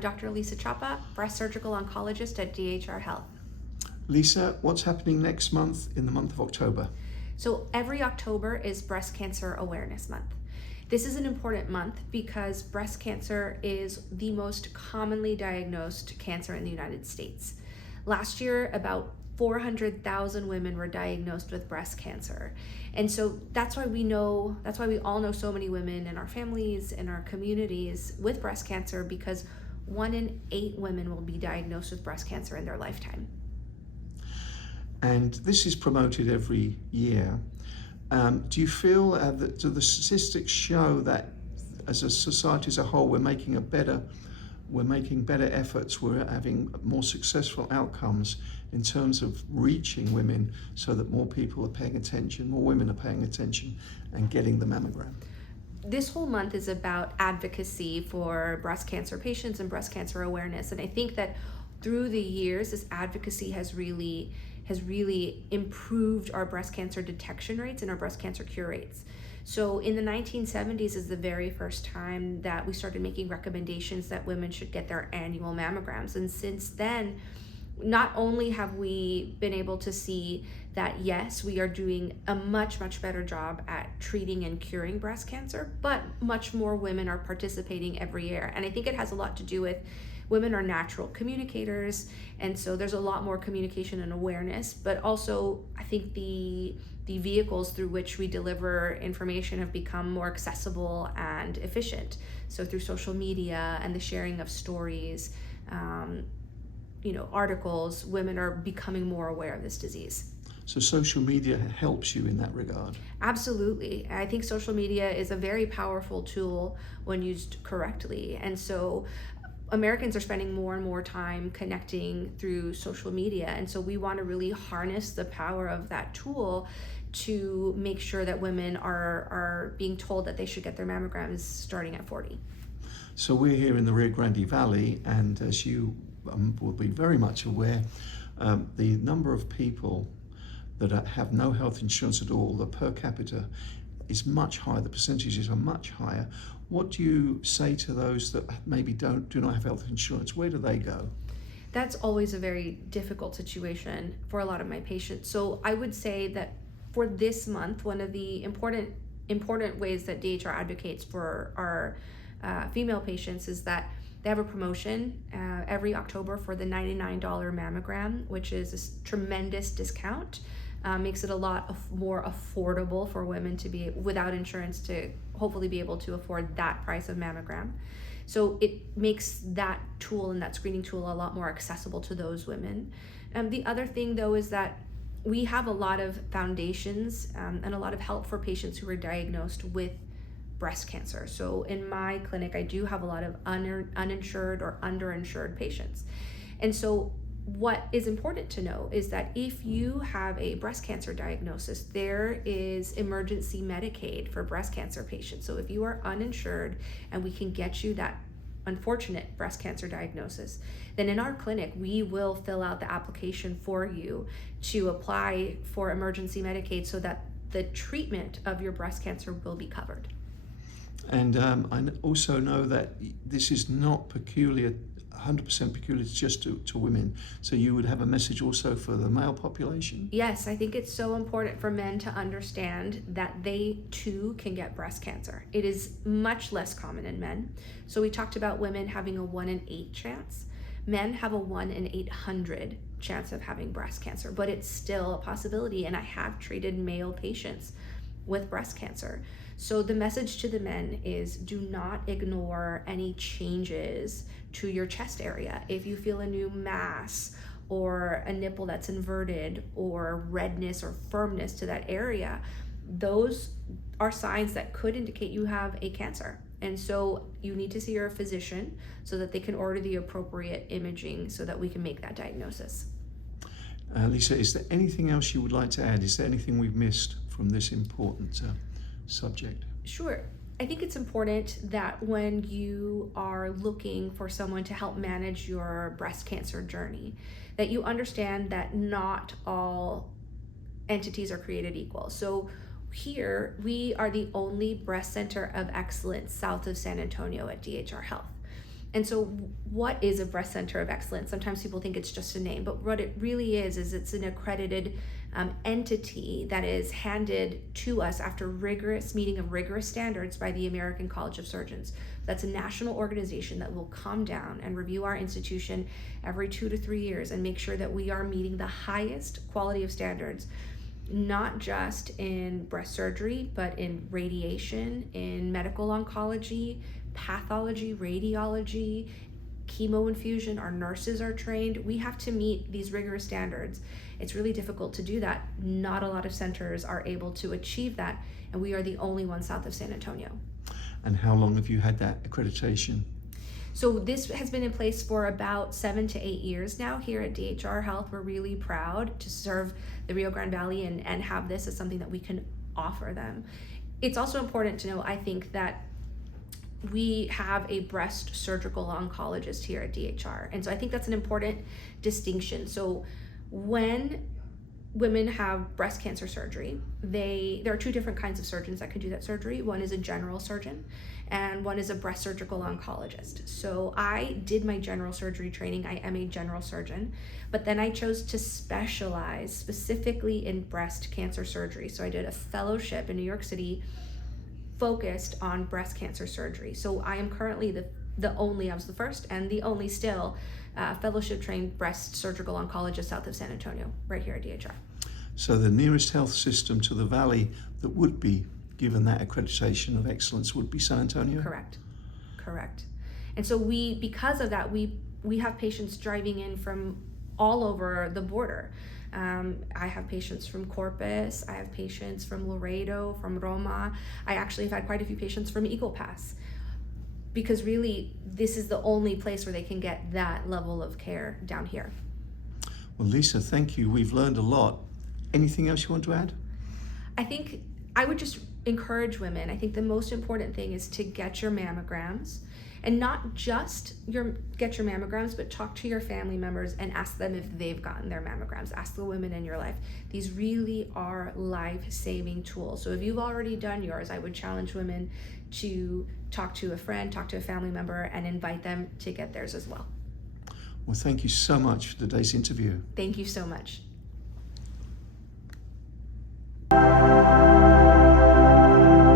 I'm Dr. Lisa Chapa, breast surgical oncologist at DHR Health. Lisa, what's happening next month in the month of October? So every October is Breast Cancer Awareness Month. This is an important month because breast cancer is the most commonly diagnosed cancer in the United States. Last year, about 400,000 women were diagnosed with breast cancer. And so that's why we all know so many women in our families, in our communities with breast cancer, because 1 in 8 women will be diagnosed with breast cancer in their lifetime. And this is promoted every year. Do you feel do the statistics show that as a society as a whole, we're making better efforts, we're having more successful outcomes in terms of reaching women so that more people are paying attention, more women are paying attention and getting the mammogram? This whole month is about advocacy for breast cancer patients and breast cancer awareness. And I think that through the years, this advocacy has really improved our breast cancer detection rates and our breast cancer cure rates. So in the 1970s is the very first time that we started making recommendations that women should get their annual mammograms. And since then, not only have we been able to see that, yes, we are doing a much better job at treating and curing breast cancer, but much more women are participating every year. And I think it has a lot to do with women are natural communicators, and so there's a lot more communication and awareness, but also I think the vehicles through which we deliver information have become more accessible and efficient. So through social media and the sharing of stories, articles, women are becoming more aware of this disease. So social media helps you in that regard? Absolutely. I think social media is a very powerful tool when used correctly. And so Americans are spending more and more time connecting through social media. And so we want to really harness the power of that tool to make sure that women are being told that they should get their mammograms starting at 40. So we're here in the Rio Grande Valley, and as you will be very much aware, the number of people that have no health insurance at all, the per capita is much higher, the percentages are much higher. What do you say to those that maybe do not have health insurance? Where do they go? That's always a very difficult situation for a lot of my patients. So I would say that for this month, one of the important ways that DHR advocates for our female patients is that they have a promotion every October for the $99 mammogram, which is a tremendous discount. Makes it a lot more affordable for women to be without insurance to hopefully be able to afford that price of mammogram. So it makes that tool and that screening tool a lot more accessible to those women. The other thing though is that we have a lot of foundations and a lot of help for patients who are diagnosed with breast cancer. So in my clinic, I do have a lot of uninsured or underinsured patients. And so what is important to know is that if you have a breast cancer diagnosis, there is emergency Medicaid for breast cancer patients. So if you are uninsured and we can get you that unfortunate breast cancer diagnosis, then in our clinic, we will fill out the application for you to apply for emergency Medicaid so that the treatment of your breast cancer will be covered. And I also know that this is not 100% peculiar just to women. So you would have a message also for the male population? Yes, I think it's so important for men to understand that they too can get breast cancer. It is much less common in men. So we talked about women having a 1 in 8 chance. Men have a 1 in 800 chance of having breast cancer, but it's still a possibility. And I have treated male patients with breast cancer. So the message to the men is do not ignore any changes to your chest area. If you feel a new mass or a nipple that's inverted or redness or firmness to that area, those are signs that could indicate you have a cancer. And so you need to see your physician so that they can order the appropriate imaging so that we can make that diagnosis. Lisa, is there anything else you would like to add? Is there anything we've missed from this important subject? Sure. I think it's important that when you are looking for someone to help manage your breast cancer journey, that you understand that not all entities are created equal. So here, we are the only breast center of excellence south of San Antonio at DHR Health. And so what is a breast center of excellence? Sometimes people think it's just a name, but what it really is it's an accredited entity that is handed to us after meeting of rigorous standards by the American College of Surgeons. That's a national organization that will come down and review our institution every 2 to 3 years and make sure that we are meeting the highest quality of standards, not just in breast surgery, but in radiation, in medical oncology, pathology, radiology, chemo infusion. Our nurses are trained. We have to meet these rigorous standards. It's really difficult to do that. Not a lot of centers are able to achieve that, and we are the only one south of San Antonio. And how long have you had that accreditation? So this has been in place for about 7 to 8 years now here at DHR Health. We're really proud to serve the Rio Grande Valley and have this as something that we can offer them. It's also important to know, I think, that we have a breast surgical oncologist here at DHR. And so I think that's an important distinction. So when women have breast cancer surgery, there are 2 different kinds of surgeons that can do that surgery. One is a general surgeon and one is a breast surgical oncologist. So I did my general surgery training. I am a general surgeon, but then I chose to specialize specifically in breast cancer surgery. So I did a fellowship in New York City focused on breast cancer surgery. So I am currently the only, I was the first and the only still fellowship trained breast surgical oncologist south of San Antonio, right here at DHR. So the nearest health system to the valley that would be given that accreditation of excellence would be San Antonio? Correct. And so because of that, we have patients driving in from all over the border. I have patients from Corpus, I have patients from Laredo, from Roma. I actually have had quite a few patients from Eagle Pass, because really this is the only place where they can get that level of care down here. Well, Lisa, thank you. We've learned a lot. Anything else you want to add? I think I would just encourage women. I think the most important thing is to get your mammograms. And not just get your mammograms, but talk to your family members and ask them if they've gotten their mammograms. Ask the women in your life. These really are life-saving tools. So if you've already done yours, I would challenge women to talk to a friend, talk to a family member, and invite them to get theirs as well. Well, thank you so much for today's interview. Thank you so much.